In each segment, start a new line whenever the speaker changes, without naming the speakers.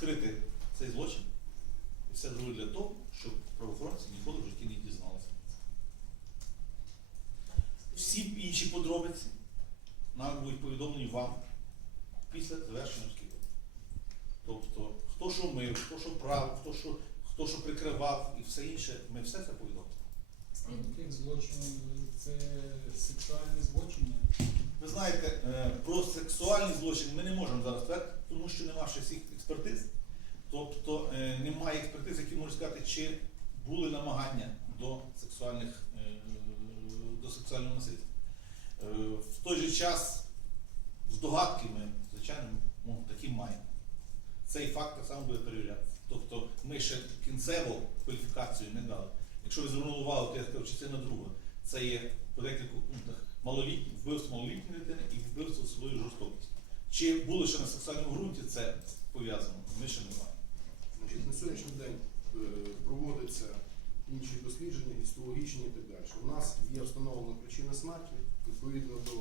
скрити цей злочин. І все зробили для того, щоб правоохоронці ніколи в житті не дізналися. Всі інші подробиці нам будуть повідомлені вам після завершення розслідування. Тобто, хто що мив, хто що прав, хто що, хто що прикривав і все інше, ми все це повідомимо.
А таких злочинів це сексуальні злочини.
Ви знаєте, е, про сексуальний злочин ми не можемо зараз твердити, тому що нема ще всіх експертиз. Тобто е, немає експертиз, які можуть сказати, чи були намагання до сексуальних е, до сексуального насильства. В той же час здогадки ми, звичайно, ну, такі маємо. Цей факт так само буде перевірятися. Тобто ми ще кінцеву кваліфікацію не дали. Якщо ви звернули увагу, то я сказав, частина друга. Це є по декількох пунктах малолітні, вбивство малолітньої дитини і вбивство своєю жорстокістю. Чи було ще на сексуальному ґрунті це пов'язано? Ми ще не знаємо.
Значить, на сьогоднішній день е, проводяться інші дослідження, гістологічні і так далі. У нас є встановлена причина смерті, відповідно до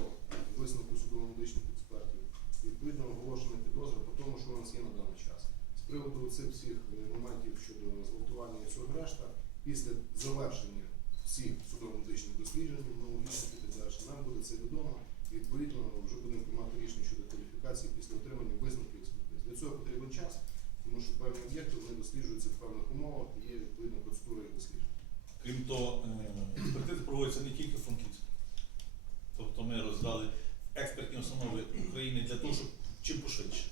висновку судово-медичних експертів, відповідно оголошена підозра по тому, що у нас є на даний час. З приводу цих всіх е, моментів щодо зґвалтування і всього решта, після завершення всіх судово-медичних досліджень, аналогічних і так нам буде це відомо. І, Відповідно, вже будемо приймати рішення щодо кваліфікації після отримання висновків експертиз. Для цього потрібен час, тому що певні об'єкти вони досліджуються в певних умовах, і є відповідна процедура їх дослідження.
Крім того, е, експертизи проводяться не тільки в Франківську. Тобто ми роздали експертні установи України для того, щоб чим пошвидше.